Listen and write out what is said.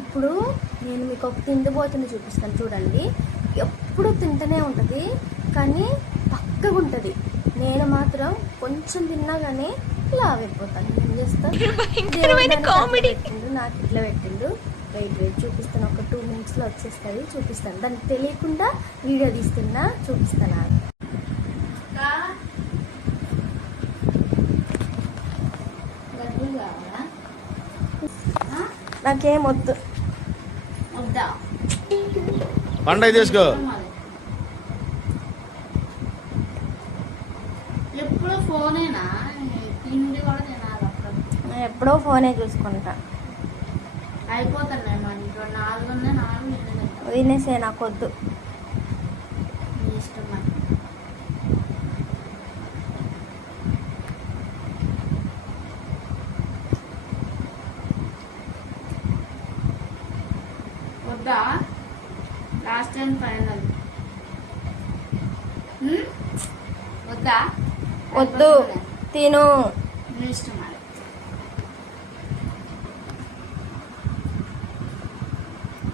ఇప్పుడు నేను మీకు ఒక తిండిపోతుంది చూపిస్తాను చూడండి. ఎప్పుడు తింటూనే ఉంటుంది కానీ పక్కగా ఉంటుంది. నేను మాత్రం కొంచెం తిన్నా కానీ లావ్ అయిపోతాను. ఏం చేస్తాను, నాకు ఇట్లా పెట్టిండు. వెయిట్ చూపిస్తాను. ఒక 2 minutesలో వచ్చేస్తుంది. చూపిస్తాను. దానికి తెలియకుండా వీడియో తీస్తున్నా, చూపిస్తాను. నాకేం వద్దు. పండగ తీసుకో. ఎప్పుడో ఫోనే చూసుకుంటా. తినేసే, నాకు వద్దు. వద్దా? Last time final. వద్దా? వద్దు, తిను. ఇష్టమా?